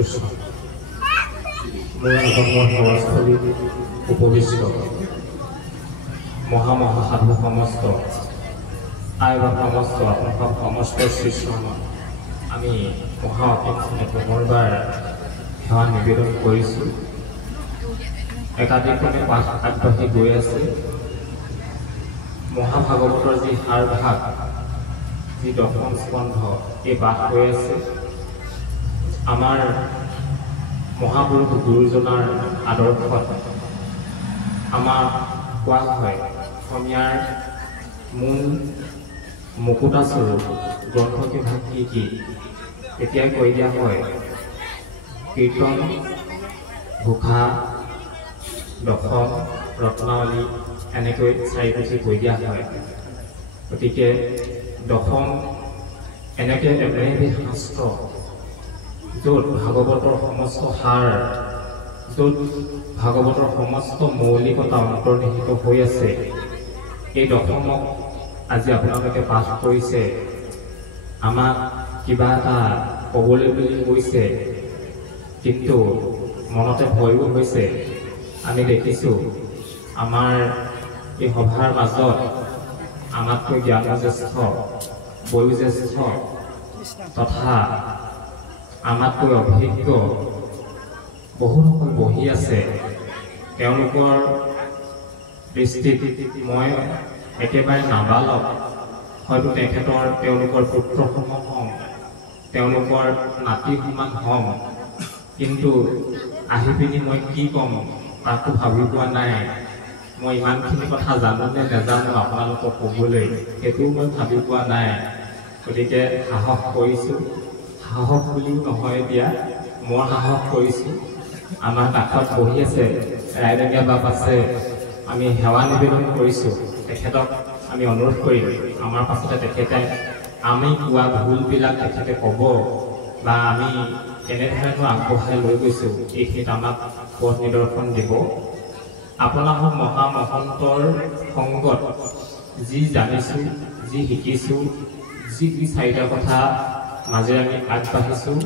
মোৰ আগমৰ সমাজস্থলীত উপবিষ্ট মহা সাধু সমস্ত আই বা সমস্ত আপোনালোক সমস্ত শ্ৰীচৰণ আমি মহা অপেক্ষণে পুনৰবাৰ সেৱা নিবেদন কৰিছোঁ। একাধিক্ৰমে পাঠ আগবাঢ়ি গৈ আছে। মহাভাগৱতৰ যি সাৰ ভাগ, যি দশম স্কন্ধ, এই পাঠ হৈ আছে। আমাৰ মহাপুৰুষ গুৰুজনাৰ আদৰ্শত আমাৰ কোৱা হয় অসমীয়াৰ মূল মুকুতাস্বৰূপ গ্ৰন্থকেইভাগ কি কি, তেতিয়াই কৈ দিয়া হয় কীৰ্তন, ঘোষা, দশম, ৰত্নাৱলী, এনেকৈ চাৰিপুথি কৈ দিয়া হয়। গতিকে দশম এনেকৈ এবিধ শাস্ত্ৰ য'ত ভাগৱতৰ সমস্ত সাৰ, য'ত ভাগৱতৰ সমস্ত মৌলিকতা অন্তৰ্নিহিত হৈ আছে। এই দশমক আজি আপোনালোকে পাঠ কৰিছে, আমাক কিবা এটা ক'বলৈ বুলি কৈছে, কিন্তু মনতে ভয়ো হৈছে। আমি দেখিছোঁ আমাৰ এই সভাৰ মাজত আমাতকৈ জ্ঞানজ্যেষ্ঠ, বয়োজ্যেষ্ঠ তথা আমাতকৈ অভিজ্ঞ বহুসকল বহি আছে। তেওঁলোকৰ দৃষ্টিত মই একেবাৰে নাবালক, হয়তো তেওঁলোকৰ পুত্ৰসম হ'ম, তেওঁলোকৰ নাতি সমান হ'ম, কিন্তু আহি পিনি মই কি ক'ম তাকো ভাবি পোৱা নাই। মই ইমানখিনি কথা জানো নে নাজানো আপোনালোকক ক'বলৈ, সেইটোও মই ভাবি পোৱা নাই। গতিকে সাহস কৰিছোঁ, সাহস বুলিও নহয়, এতিয়া মই সাহস কৰিছোঁ। আমাৰ কাষত বহি আছে ৰাইডঙীয়া বাপ আছে, আমি সেৱা নিবেদন কৰিছোঁ। তেখেতক আমি অনুৰোধ কৰিম, আমাৰ পাছতে তেখেতে আমি কোৱা ভুলবিলাক তেখেতে ক'ব বা আমি কেনেধৰণে আগবঢ়াই লৈ গৈছোঁ এইখিনিত আমাক পথ নিদৰ্শন দিব। আপোনালোক মহামহন্তৰ সংগত যি জানিছোঁ, যি শিকিছোঁ, যি চাৰিটা কথা মাজেৰে আমি আগবাঢ়িছোঁ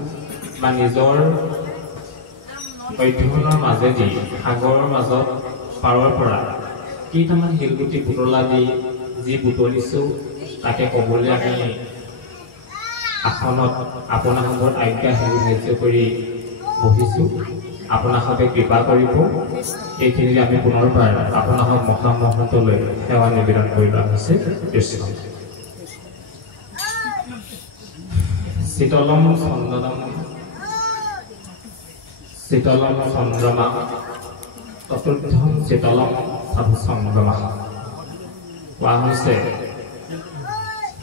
বা নিজৰ অধ্যয়নৰ মাজেদি সাগৰৰ মাজত পাৰৰ পৰা কেইটামান শিলগুটি বুটলা দি যি বুটলিছোঁ তাকে ক'বলৈ আমি আসনত আপোনালোকৰ আজ্ঞা হেৰুধাৰ্য কৰি বহিছোঁ। আপোনালোকে কৃপা কৰিব। এইখিনিতে আমি পুনৰবাৰ আপোনালোক মহামহন্তলৈ সেৱা নিবেদন কৰি লোৱা হৈছে। কৃষ্ণ। শীতলম চন্দনম শীতলম চন্দ্ৰমা চতুৰ্থম শীতলম সাধু সংগমা। কোৱা হৈছে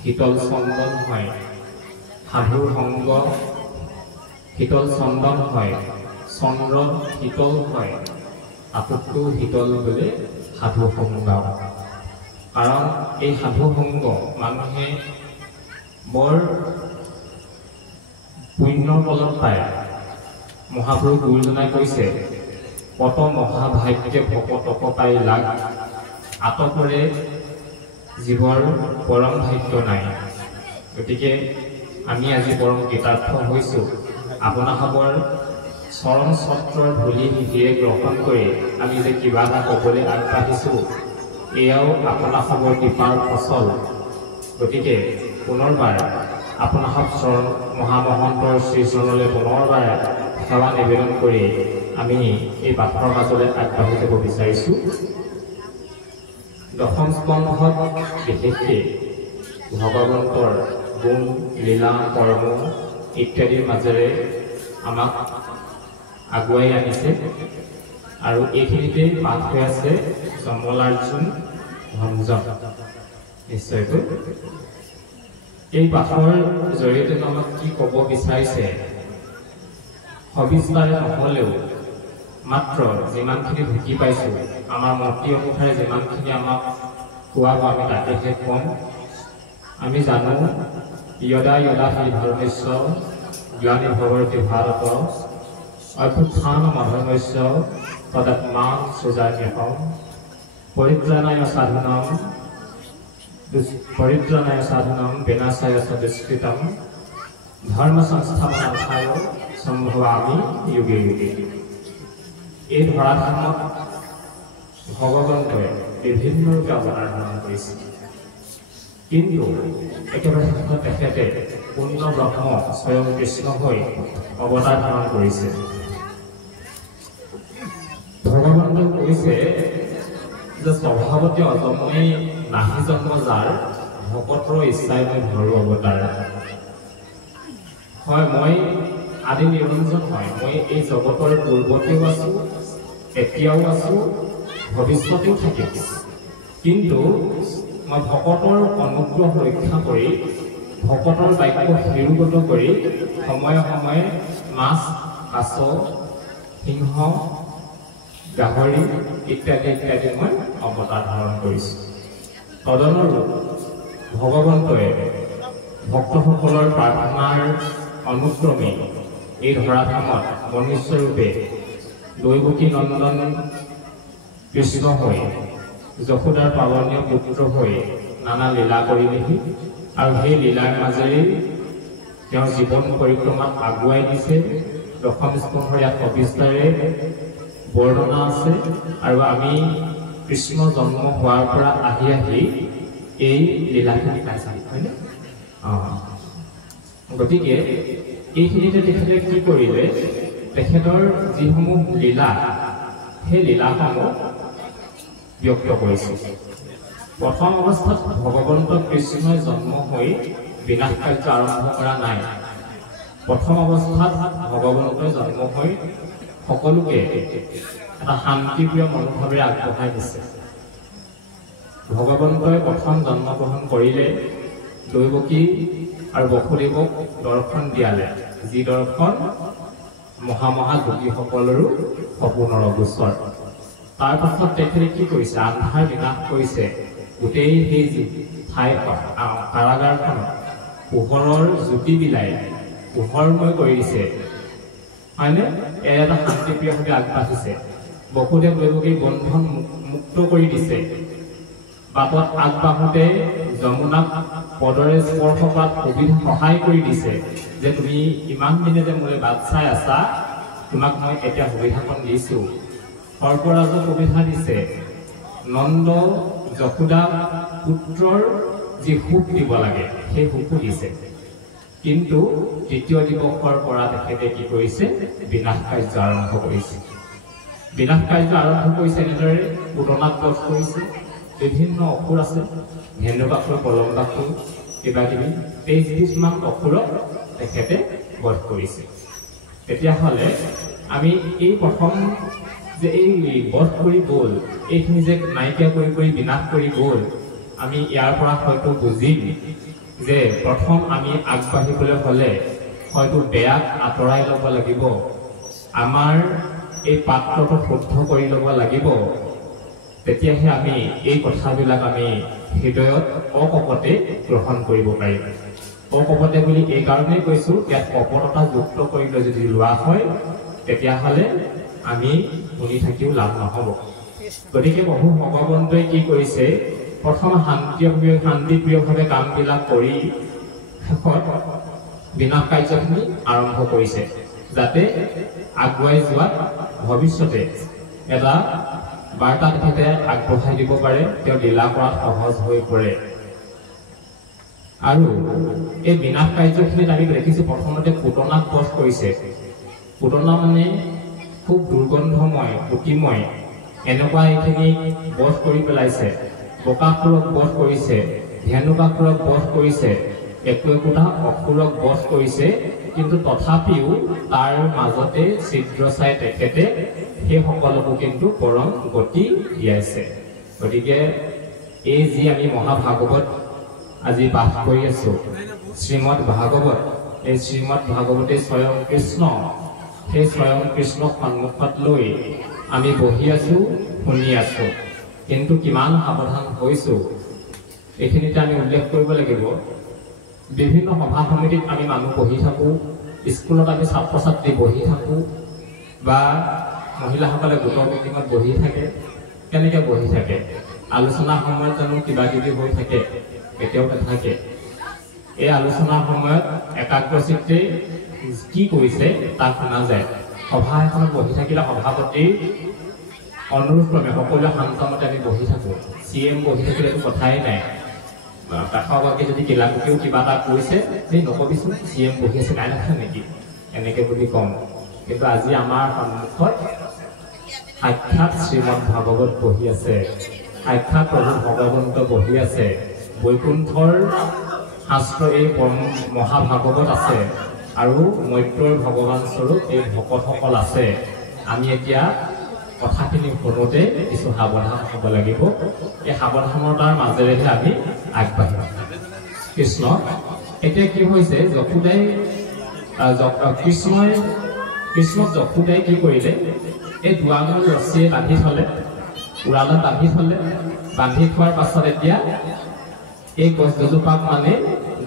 শীতল চন্দন হয় সাধুৰ সংগ, শীতল চন্দন হয় চন্দ্ৰ, শীতল হয় আটাইতকৈ শীতল বুলি সাধু সংগ। কাৰণ এই সাধু সংগ মানুহে বৰ পুণ্যৰ ফলত পায়। মহাপুৰুষ গুৰুজনাই কৈছে কত মহাভাগ্যে ভকতক পাই লাগ, আতকৰে জীৱৰ পৰম ভাগ্য নাই। গতিকে আমি আজি পৰম কৃতাৰ্থ হৈছোঁ। আপোনালোকৰ চৰণ ছত্ৰৰ ধূলি শিৰে গ্ৰহণ কৰি আমি যে কিবা এটা ক'বলৈ আগবাঢ়িছোঁ, এয়াও আপোনালোকৰ কৃপাৰ ফচল। গতিকে পুনৰবাৰ আপোনালোক চৰণ মহামহন্তৰ শ্ৰীচৰণলৈ পুনৰবাৰ সেৱা নিবেদন কৰি আমি এই পাঠৰ মাজলৈ আগবাঢ়ি যাব বিচাৰিছোঁ। দশম স্কন্ধত বিশেষকৈ ভগৱন্তৰ গুণ, লীলা, কৰ্ম ইত্যাদিৰ মাজেৰে আমাক আগুৱাই আনিছে। আৰু এইখিনিতে পাঠ হৈ আছে যমলাৰ্জুন ভঞ্জন। নিশ্চয়কৈ এই পাঠৰ জৰিয়তে আমাক কি ক'ব বিচাৰিছে সবিস্তাৰে নহ'লেও মাত্ৰ যিমানখিনি ঢুকি পাইছোঁ, আমাৰ মতি অনুসাৰে যিমানখিনি আমাক কোৱাব আমি তাকেহে ক'ম। আমি জানো যদা যদা হি ধৰ্মস্য গ্লানিৰ্ভৱতি ভাৰত অভ্যুত্থান মধৰ্মস্য তদাত্মান সৃজাম্যহম পৰিত্ৰাণায় সাধুনাম বিনাশায় চ দুষ্কৃতম ধৰ্ম সংস্থাপনাৰ্থায় সম্ভৱামি যুগে যুগে। এই ধৰাধামত ভগৱন্তই বিভিন্ন ৰূপে অৱতাৰ ধাৰণ কৰিছিল, কিন্তু একেবাৰে শেষত তেখেতে পূৰ্ণ ব্ৰহ্ম স্বয়ং কৃষ্ণ হৈ অৱতাৰ ধাৰণ কৰিছে। ভগৱন্তই কৈছে যে স্বভাৱতে অজন্মেই নাহি জন্ম যাৰ, ভকতৰ ইচ্ছাই মই ধৰো অৱতাৰ। হয়, মই আদি নিৰঞ্জন হয়, মই এই জগতৰ পূৰ্বতেও আছো, এতিয়াও আছো, ভৱিষ্যতেও থাকিম, কিন্তু মই ভকতৰ অনুগ্ৰহ ৰক্ষা কৰি ভকতৰ বাক্য শিৰোগত কৰি সময়ে সময়ে মাছ, কাছ, সিংহ, গাহৰি ইত্যাদি ইত্যাদি মই অৱতাৰ ধাৰণ কৰিছোঁ। তদনুৰূপ ভগৱন্তই ভক্তসকলৰ প্ৰাৰ্থনাৰ অনুক্ৰমে এই ধৰাধামত মনুষ্যৰূপে দৈৱকী নন্দন কৃষ্ণ হৈ যশোদাৰ পাৱনীয় পুত্ৰ হৈ নানা লীলা কৰিলেহি, আৰু সেই লীলাৰ মাজেৰে তেওঁৰ জীৱন পৰিক্ৰমাত আগুৱাই দিছে। দশম স্কন্ধৰ ইয়াত অবিস্তাৰে বৰ্ণনা আছে, আৰু আমি কৃষ্ণ জন্ম হোৱাৰ পৰা আহি আহি এই লীলাখিনি পাইছোঁ, হয়নে? গতিকে এইখিনিতে তেখেতে কি কৰিলে, তেখেতৰ যিসমূহ লীলা সেই লীলাসমূহ ব্যক্ত কৰিছে। প্ৰথম অৱস্থাত ভগৱন্ত কৃষ্ণই জন্ম হৈ বিনাশ কাৰ্য আৰম্ভ কৰা নাই। প্ৰথম অৱস্থাত ভগৱন্তই জন্ম হৈ সকলোকে এটা শান্তিপ্ৰিয় মনোভাৱেৰে আগবঢ়াই দিছে। ভগৱন্তই প্ৰথম জন্মগ্ৰহণ কৰিলে দৈৱকী আৰু বসুদেৱক দৰ্শন দিয়ালে, যি দৰ্শন মহা যোগীসকলৰো সপোনৰ অগোচৰ। তাৰ পাছত তেখেতে কি কৰিছে, আন্ধাৰ বিনাশ কৰিছে। গোটেই সেই ঠাই কাৰাগাৰখনত পোহৰৰ জ্যোতি বিলাই পোহৰময় কৰি দিছে, হয়নে? এটা শান্তিপ্ৰিয়ভাৱে আগবাঢ়িছে। বসুদেৱ দৈৱকীৰ বন্ধন মুক্ত কৰি দিছে। বাটত আগবাঢ়োতে যমুনাক পদৰে স্পৰ্শ কৰাত সুবিধা সহায় কৰি দিছে, যে তুমি ইমান দিনে যে মোলৈ বাট চাই আছা, তোমাক মই এতিয়া সুবিধাকণ দিছো। সৰ্পৰাজক সুবিধা দিছে। নন্দ যশোদা পুত্ৰৰ যি সুখ দিব লাগে সেই সুখো দিছে। কিন্তু তৃতীয় দিৱসৰ পৰা তেখেতে কি কৰিছে, বিনাশ কাৰ্য আৰম্ভ কৰিছে। বিনাশ কাৰ্য আৰম্ভ কৰিছে এনেদৰে পুতনাক বধ কৰিছে। বিভিন্ন অসুৰ আছে, ধেনুকাসুৰ, প্ৰলম্বাসুৰ, কিবা কিবি 23মান অসুৰক তেখেতে বধ কৰিছে। তেতিয়াহ'লে আমি এই প্ৰথম যে এই বধ কৰি গ'ল, এইখিনি যে নাইকিয়া কৰি বিনাশ কৰি গ'ল, আমি ইয়াৰ পৰা হয়তো বুজিম যে প্ৰথম আমি আগবাঢ়িবলৈ হ'লে হয়তো বেয়াক আঁতৰাই ল'ব লাগিব, আমাৰ এই পাত্ৰটো শুদ্ধ কৰি ল'ব লাগিব। তেতিয়াহে আমি এই কথাবিলাক আমি হৃদয়ত অকপতে গ্ৰহণ কৰিব পাৰিম। অকপতে বুলি এই কাৰণেই কৈছোঁ, ইয়াত কপটতা যুক্ত কৰি লৈ যদি লোৱা হয় তেতিয়াহ'লে আমি শুনি থাকিও লাভ নহ'ব। গতিকে প্ৰভু ভগৱন্তই কি কৰিছে, প্ৰথম শান্তিপ্ৰিয়ভাৱে কামবিলাক কৰি শেষত বিনাশ কাৰ্যখিনি আৰম্ভ কৰিছে, যাতে আগুৱাই যোৱাত ভৱিষ্যতে এটা বাৰ্তা তেখেতে আগবঢ়াই দিব পাৰে, তেওঁ লীলা কৰাত সহজ হৈ পৰে। আৰু এই বিনাশ কাৰ্যখিনিত আমি দেখিছোঁ প্ৰথমতে পুতনাক বধ কৰিছে। পুতনা মানে খুব দুৰ্গন্ধময়, পুতিময়, এনেকুৱা এইখিনি বধ কৰি পেলাইছে। বকাসুৰক বধ কৰিছে, ধেনুকাসুৰক বধ কৰিছে, একোটা অসুৰক বধ কৰিছে। কিন্তু তথাপিও তাৰ মাজতে ছিদ্ৰ চাই তেখেতে সেই সকলকো কিন্তু পৰম গতি দিয়াইছে। গতিকে এই যি আমি মহাভাগৱত আজি পাঠ কৰি আছো, শ্ৰীমদ ভাগৱত, এই শ্ৰীমদ ভাগৱতে স্বয়ং কৃষ্ণ, সেই স্বয়ং কৃষ্ণক সন্মুখত লৈ আমি বহি আছো, শুনি আছো। কিন্তু কিমান সাৱধান হৈছো এইখিনিতে আমি উল্লেখ কৰিব লাগিব। বিভিন্ন সভা সমিতিত আমি মানুহ বহি থাকো, স্কুলত আমি ছাত্ৰ ছাত্ৰী বহি থাকো, বা মহিলাসকলে গোটৰ মিটিঙত বহি থাকে। কেনেকৈ বহি থাকে? আলোচনাৰ সময়ত জানো কিবা কিবি হৈ থাকে? কেতিয়াও নাথাকে। এই আলোচনাৰ সময়ত একাগ্ৰচিত্তে কি কৰিছে তাক শুনা যায়। সভা এখনত বহি থাকিলে সভাপতিৰ অনুৰোধ ক্ৰমে সকলোৱে শান্তমতে আমি বহি থাকোঁ। CM বহি থাকিলেতো কথাই নাই। কাষৰগৰাকী যদি কিলাকুটিও কিবা এটা কৈছে, এই নকবিচোন CM বহি আছে কাই নাখায় নেকি এনেকে বুলি কম। কিন্তু আজি আমাৰ সন্মুখত সাক্ষাৎ শ্ৰীমদ ভাগৱত বহি আছে, সাক্ষাৎ প্ৰভু ভগৱন্ত বহি আছে, বৈকুণ্ঠৰ শাস্ত্ৰ এই মহাভাগৱত আছে আৰু মৈত্ৰৰ ভগৱান স্বৰূপ এই ভকতসকল আছে। আমি এতিয়া কথাখিনি শুনোতে কিছু সাৱধান হ'ব লাগিব। এই সাৱধানতাৰ মাজেৰেহে আমি আগবাঢ়িম। কৃষ্ণ এতিয়া কি হৈছে, কৃষ্ণক যশোদাই কি কৰিলে, এই দুৱাঙৰ ৰছীয়ে বান্ধি থলে, উৰালত বান্ধি থলে। বান্ধি থোৱাৰ পাছত এতিয়া এই গছ দুজোপাক মানে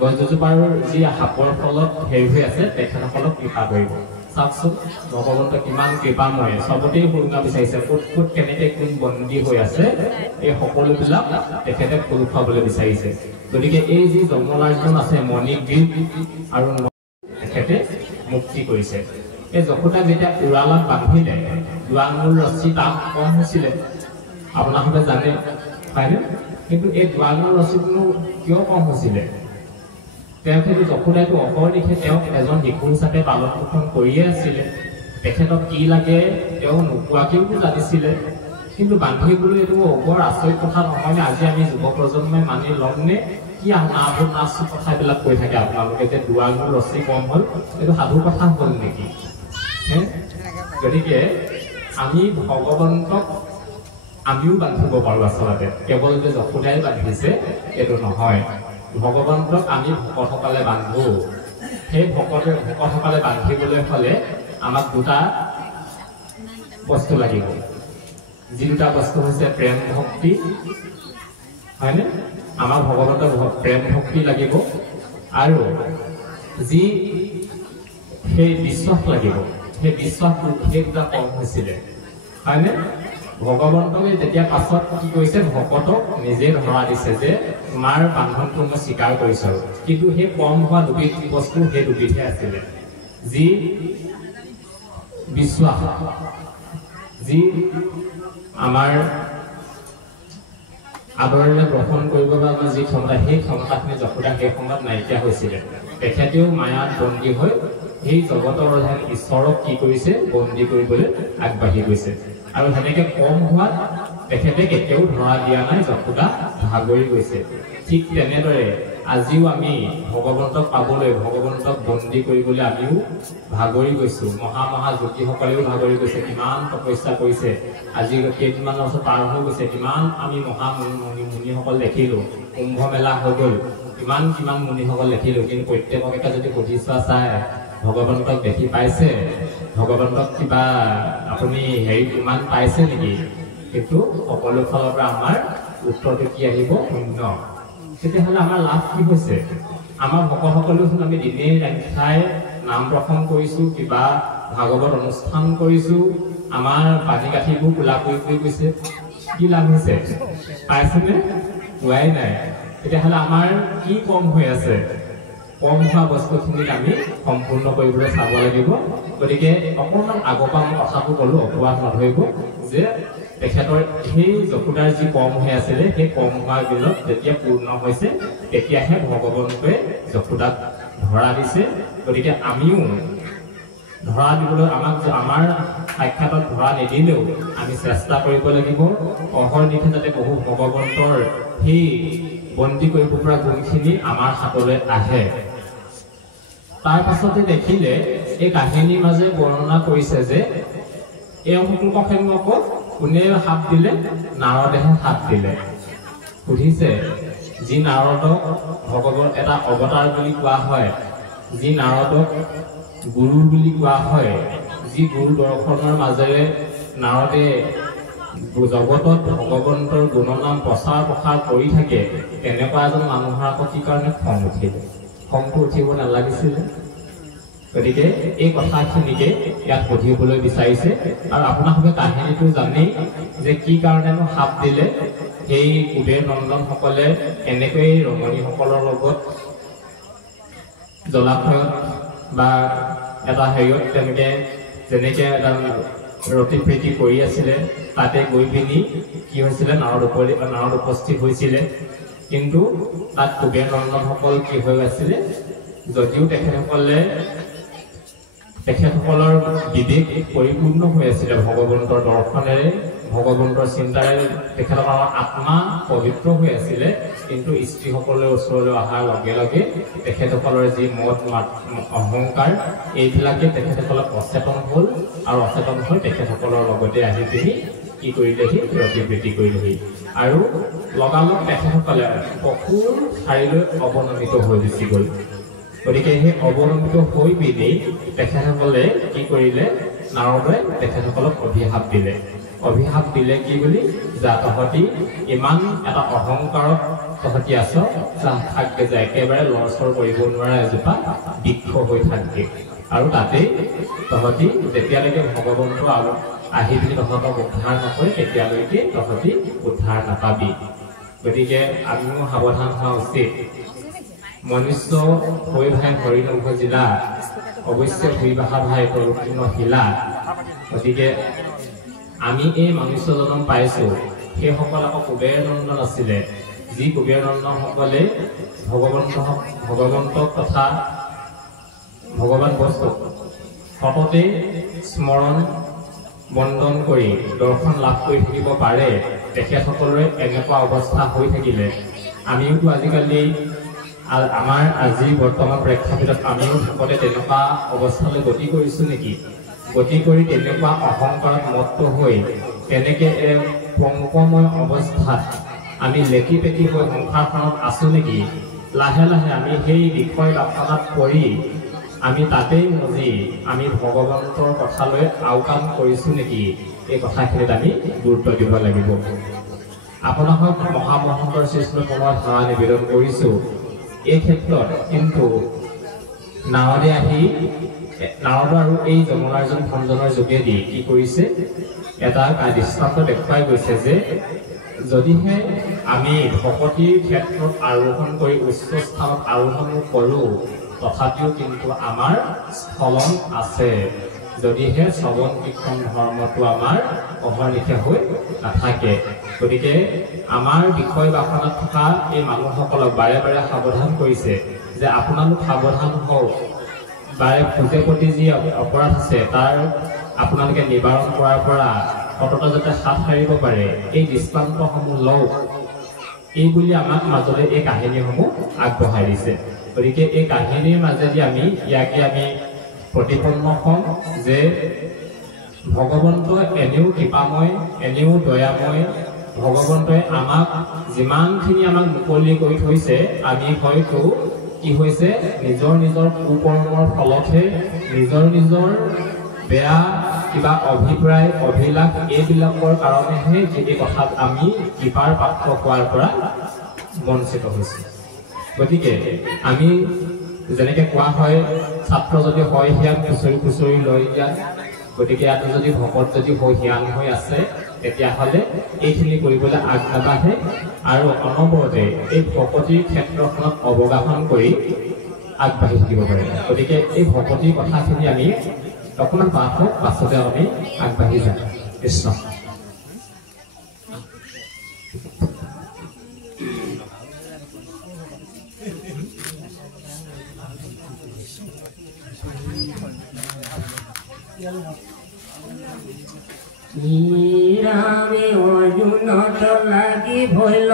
গছ দুজোপাৰ যি সাপৰ ফলত হেৰি হৈ আছে তেখেতসকলক কৃপা কৰিব। চাওকচোন ভগৱন্ত কিমান কৃপাময়, চবতেই সুৰুঙা বিচাৰিছে। ক'ত ক'ত কেনেকে কোন বন্দী হৈ আছে এই সকলোবিলাক তেখেতে খোল খুৱাবলৈ বিচাৰিছে। গতিকে এই যি যমলাৰ্জন আছে মণিগ্ৰীৱ আৰু তেখেতে মুক্তি কৰিছে। এই যশোদাক যেতিয়া উৰালত বান্ধিলে, দুৱাঙৰ ৰছী তাক কম হৈছিলে আপোনালোকে জানে হয়নে? কিন্তু এই দুৱাঙৰ ৰছীটো কিয় কম হৈছিলে? তেওঁ কিন্তু যশোদাইতো অপৰদিশে তেওঁক এজন শিশু হিচাপে পালন পোষণ কৰিয়ে আছিলে। তেখেতক কি লাগে তেওঁ নোকোৱাকেও জানিছিলে। কিন্তু বান্ধিবলৈ এইটো বৰ আচৰিত কথা নহয়নে? আজি আমি যুৱ প্ৰজন্মই মানি ল'মনে? কি নাভূত নাচো কথাবিলাক কৈ থাকে আপোনালোকে যে দুৱাঙৰ ৰছী কম হ'ল, এইটো সাধু কথা হ'ল নেকি? গতিকে আমি ভগৱন্তক আমিও বান্ধিব পাৰোঁ। আচলতে কেৱল যে যশোদাই বান্ধিছে এইটো নহয়, ভগৱন্তক আমি ভকতসকলে বান্ধো। সেই ভকতসকলে বান্ধিবলৈ হ'লে আমাক দুটা বস্তু লাগিব। যি দুটা বস্তু হৈছে প্ৰেম ভক্তি, হয়নে? আমাৰ ভগৱন্তৰ প্ৰেম ভক্তি লাগিব আৰু যি সেই বিশ্বাস লাগিব। সেই বিশ্বাসটো সেই দুটা কম হৈছিলে, হয়নে? ভগৱন্তকে যেতিয়া পাছত কি কৰিছে, ভকতক নিজে ধৰা দিছে যে তোমাৰ বান্ধনটো মই স্বীকাৰ কৰিছো। কিন্তু সেই কম হোৱা দুবিধ বস্তু সেই দুবিধে আছিলে। যি বিশ্বাস, যি আমাৰ আদৰেৰে গ্ৰহণ কৰিবৰ বাবে যি ক্ষমতা, সেই ক্ষমতাখিনি যশোদা সেই সময়ত নাইকিয়া হৈছিলে। তেখেতেও মায়াত বন্দী হৈ সেই জগতৰ ঈশ্বৰক কি কৰিছে, বন্দী কৰিবলৈ আগবাঢ়ি গৈছে। আৰু সেনেকে কম হোৱাত তেখেতে কেতিয়াও ধৰা দিয়া নাই, যশোদা ভাগৰি গৈছে। ঠিক তেনেদৰে আজিও আমি ভগৱন্তক পাবলৈ, ভগৱন্তক বন্দী কৰিবলৈ আমিও ভাগৰি গৈছোঁ। মহা যোগীসকলেও ভাগৰি গৈছে, কিমান তপস্যা কৰিছে। আজি কেইদিনমানৰ পাছত পাৰ হৈ গৈছে, কিমান আমি মুনিসকল দেখিলোঁ। কুম্ভ মেলা হৈ গ'ল, কিমান মুনিসকল দেখিলোঁ। কিন্তু প্ৰত্যেককে যদি সুধি চোৱা চাই ভগৱন্তক দেখি পাইছে, ভগৱন্তক কিবা আপুনি ইমান পাইছে নেকি? কিন্তু সকলো ফালৰ পৰা আমাৰ উত্তৰটো কি আহিব? শূন্য। তেতিয়াহ'লে আমাৰ লাভ কি হৈছে? আমাৰ ভকতসকলেও আমি দিনে ৰাতিয়ে নাম প্ৰসংগ কৰিছোঁ, কিবা ভাগৱত অনুষ্ঠান কৰিছোঁ, আমাৰ পানী কাঠিবোৰ কোলা কৰি গৈছে। কি লাভ হৈছে? পাইছেনে? পোৱাই নাই। তেতিয়াহ'লে আমাৰ কি কম হৈ আছে? কম হোৱা বস্তুখিনিক আমি সম্পূৰ্ণ কৰিবলৈ চাব লাগিব। গতিকে অকণমান আগৰ পৰা মই কথাটো ক'লোঁ, অপৰাধ নধৰিব যে তেখেতৰ সেই যশোদাৰ যি কম হৈ আছিলে, সেই কম হোৱাৰ বিলত যেতিয়া পূৰ্ণ হৈছে তেতিয়াহে ভগৱন্তই যশোদাক ধৰা দিছে। গতিকে আমিও ধৰা দিবলৈ আমাৰ সাক্ষাতত ধৰা নিদিলেও আমি চেষ্টা কৰিব লাগিব, অহৰ্নিশে যাতে বহু ভগৱন্তৰ সেই বন্দী কৰিব পৰা গুণখিনি আমাৰ হাতলৈ আহে। তাৰ পাছতে দেখিলে এই কাহিনীৰ মাজে বৰ্ণনা কৰিছে যে এই অংকুলকক কোনে সাপ দিলে? নাৰদেহে সাপ দিলে। সুধিছে, যি নাৰদক ভগৱত এটা অৱতাৰ বুলি কোৱা হয়, যি নাৰদক গুৰু বুলি কোৱা হয়, যি গুৰু দৰ্শনৰ মাজেৰে নাৰদে জগতত ভগৱন্তৰ গুণনাম প্ৰচাৰ প্ৰসাৰ কৰি থাকে, তেনেকুৱা এজন মানুহৰ আকৌ কি কাৰণে খং উঠিলে? খংটো উঠিব নালাগিছিলে। গতিকে এই কথাখিনিকে ইয়াত সুধিবলৈ বিচাৰিছে। আৰু আপোনালোকে কাহিনীটো জানেই যে কি কাৰণেনো সাপ দিলে। সেই কুবেৰ নন্দনসকলে এনেকৈ ৰমণীসকলৰ লগত জলাশয়ত বা এটা হেৰিয়ত তেনেকৈ যেনেকৈ এটা ৰতি প্ৰীতি কৰি আছিলে তাতে গৈ পিনি কি হৈছিলে নাৱত উপস্থিত হৈছিলে কিন্তু তাত কুবেৰ নন্দনসকল কি হৈ আছিলে যদিও তেখেতসকলৰ বিবেক পৰিপূৰ্ণ হৈ আছিলে ভগৱন্তৰ দৰ্শনেৰে ভগৱন্তৰ চিন্তাৰে তেখেতসকলৰ আত্মা পবিত্ৰ হৈ আছিলে কিন্তু স্ত্ৰীসকলৰ ওচৰলৈ অহাৰ লগে লগে তেখেতসকলৰ যি মদ অহংকাৰ এইবিলাকে তেখেতসকলক অচেতন হ'ল আৰু অচেতন হৈ তেখেতসকলৰ লগতে আহি পিনি কি কৰিলেহি ৰতিপ্ৰীতি কৰিলেহি আৰু লগালগ তেখেতসকলে পশুৰ ঠাইলৈ অৱনমিত হৈ গুচি গ'ল গতিকে সেই অৱনমিত হৈ পিনি তেখেতসকলে কি কৰিলে নাৰদে তেখেতসকলক অভিশাপ দিলে কি বুলি যা তহঁতি ইমান এটা অহংকাৰত তহঁতি আছ থাকবে যে একেবাৰে লৰচৰ কৰিব নোৱাৰা এজোপা বৃক্ষ হৈ থাকবে আৰু তাতেই তহঁতি যেতিয়ালৈকে ভগৱন্ত আহি পিনি তহঁতক উদ্ধাৰ নকৰে তেতিয়ালৈকে তহঁতি উদ্ধাৰ নাপাবি গতিকে আমিও সাৱধান হোৱা উচিত মনুষ্য হৈ ভাই হৰিনংঘ জিলা অৱশ্যে ভুইবাহা ভাই পৰপূৰ্ণ শিলা গতিকে আমি এই মনুষ্য জন্ম পাইছোঁ সেইসকল আকৌ কুবেৰ নন্দন আছিলে যি কুবেৰ নন্দনসকলে ভগৱন্তক তথা ভগৱান বস্তুক সততে স্মৰণ বন্দন কৰি দৰ্শন লাভ কৰি থাকিব পাৰে তেখেতসকলৰে এনেকুৱা অৱস্থা হৈ থাকিলে আমিওতো আজিকালি আমাৰ আজি বৰ্তমান প্ৰেক্ষাপটত আমিও থাকোঁতে তেনেকুৱা অৱস্থালৈ গতি কৰিছোঁ নেকি গতি কৰি তেনেকুৱা অহংকাৰত মত্ত হৈ তেনেকৈ পংকময় অৱস্থাত আমি লেটি পেটি হৈ সংসাৰখনত আছোঁ নেকি লাহে লাহে আমি সেই বিষয় বাসনাত পৰি আমি তাতেই মজি আমি ভগৱন্তৰ কথালৈ আওকাণ কৰিছোঁ নেকি এই কথাখিনিত আমি গুৰুত্ব দিব লাগিব আপোনালোকক মহামহন্তৰ সৃষ্টিৰ সময়ত সেৱা নিবেদন কৰিছোঁ এই ক্ষেত্ৰত কিন্তু নাৰদে আহি নাৰদ আৰু এই যমৰাজন ভঞ্জনৰ যোগেদি কি কৰিছে এটা দৃষ্টান্ত দেখুৱাই গৈছে যে যদিহে আমি ভকতিৰ ক্ষেত্ৰত আৰোহণ কৰি উচ্চ স্থানত আৰোহণ কৰোঁ তথাপিও কিন্তু আমাৰ স্থলন আছে যদিহে শ্ৰৱণ কীৰ্তন ধৰ্মটো আমাৰ অহৰ্নিশে হৈ নাথাকে গতিকে আমাৰ বিষয় বাসনাত থকা এই মানুহসকলক বাৰে বাৰে সাৱধান কৰিছে যে আপোনালোক সাৱধান হওক বাৰে ভোজে প্ৰতি যি অপৰাধ আছে তাৰ আপোনালোকে নিবাৰণ কৰাৰ পৰা সততা যাতে হাত সাৰিব পাৰে এই দৃষ্টান্তসমূহ লওক এই বুলি আমাক মাজলৈ এই কাহিনীসমূহ আগবঢ়াই দিছে গতিকে এই কাহিনীৰ মাজেদি আমি ইয়াকে আমি প্ৰতিপন্ন হওঁ যে ভগৱন্ত এনেও কৃপাময় এনেও দয়াময় ভগৱন্তই আমাক যিমানখিনি আমাক মুকলি কৰি থৈছে আমি হয়তো কি হৈছে নিজৰ কুকৰ্মৰ ফলতহে নিজৰ বেয়া কিবা অভিপ্ৰায় অভিলাষ এইবিলাকৰ কাৰণেহে এই কথাত আমি কৃপাৰ পাত্ৰ হোৱাৰ পৰা বঞ্চিত হৈছোঁ গতিকে আমি যেনেকৈ কোৱা হয় ছাত্ৰ যদি হয় হিয়ান খুচৰি লৈ যায় গতিকে ইয়াত যদি ভকত যদি হিয়ান হৈ আছে তেতিয়াহ'লে এইখিনি কৰিবলৈ আগ নাবাঢ়ে আৰু অনবৰতে এই ভকতিৰ ক্ষেত্ৰখনত অৱগাহন কৰি আগবাঢ়ি থাকিব পাৰে গতিকে এই ভকতিৰ কথাখিনি আমি অকণমান পাছতে আমি আগবাঢ়ি যাম কৃষ্ণ ৰামে অৰ্জুন লাগি ভইল